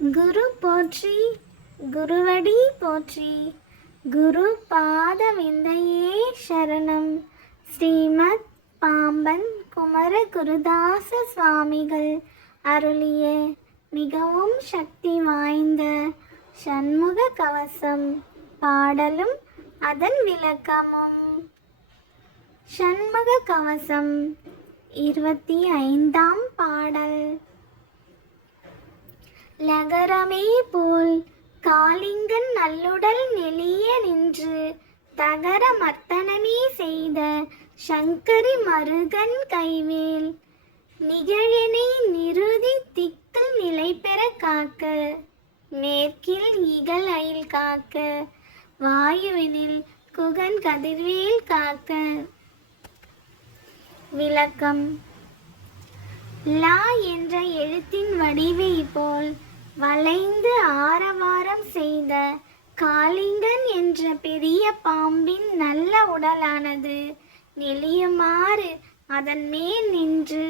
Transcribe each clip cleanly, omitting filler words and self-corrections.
குரு போற்றி, குருவடி போற்றி, குரு பாத விந்தையே சரணம். ஸ்ரீமத் பாம்பன் குமர குருதாச சுவாமிகள் அருளிய மிகவும் சக்தி வாய்ந்த சண்முக கவசம் பாடலும் அதன் விளக்கமும். சண்முக கவசம் 25ஆம் பாடல். லகரமே போல் காளிங்கன் நல்லுடல் நெளிய நின்று தகர மர்த்தனமே செய்த சங்கரி மருகன் கைவேல் நிகழனை நிருதி திக்கில் நிலை பெற காக்க மேற்கில் இகல் அயில் காக்க வாயுவினில் குகன் கதிர்வேல் காக்க. விளக்கம். லா என்ற எழுத்தின் வடிவை போல் வளைந்து ஆரவாரம் செய்த காளிங்கன் என்ற பெரிய பாம்பின் நல்ல உடலானது நெளியுமாறு அதன் மேல் நின்று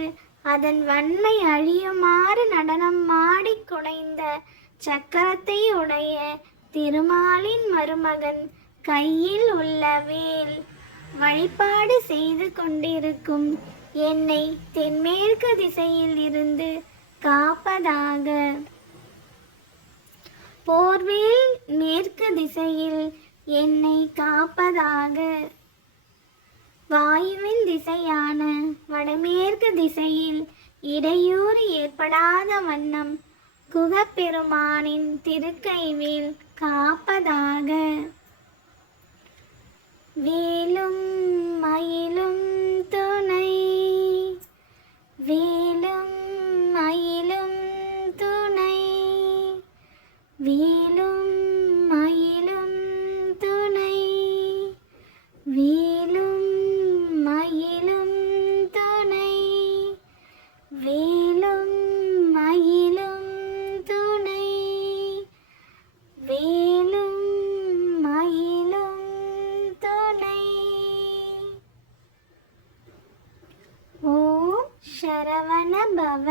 அதன் வன்மை அழியுமாறு நடனம் மாடி குடைந்த சக்கரத்தை உடைய திருமாலின் மருமகன் கையில் உள்ள வேல் வழிபாடு செய்து கொண்டிருக்கும் என்னை தென்மேற்கு திசையில் இருந்து காப்பதாக. போர்வேல் மேற்கு திசையில் என்னை காப்பதாக. வாயுவின் திசையான வடமேற்கு திசையில் இடையூறு ஏற்படாத வண்ணம் குகப்பெருமானின் திருக்கைவேல் காப்பதாக. வேலும் மயிலும் துணை, வேலும் மயிலும் துணை, வேலும் மயிலும் துணை, வேலும் மயிலும் துணை, வேலும் மயிலும் துணை, வேலும் மயிலும் துணை. ஓம் சரவண பவ.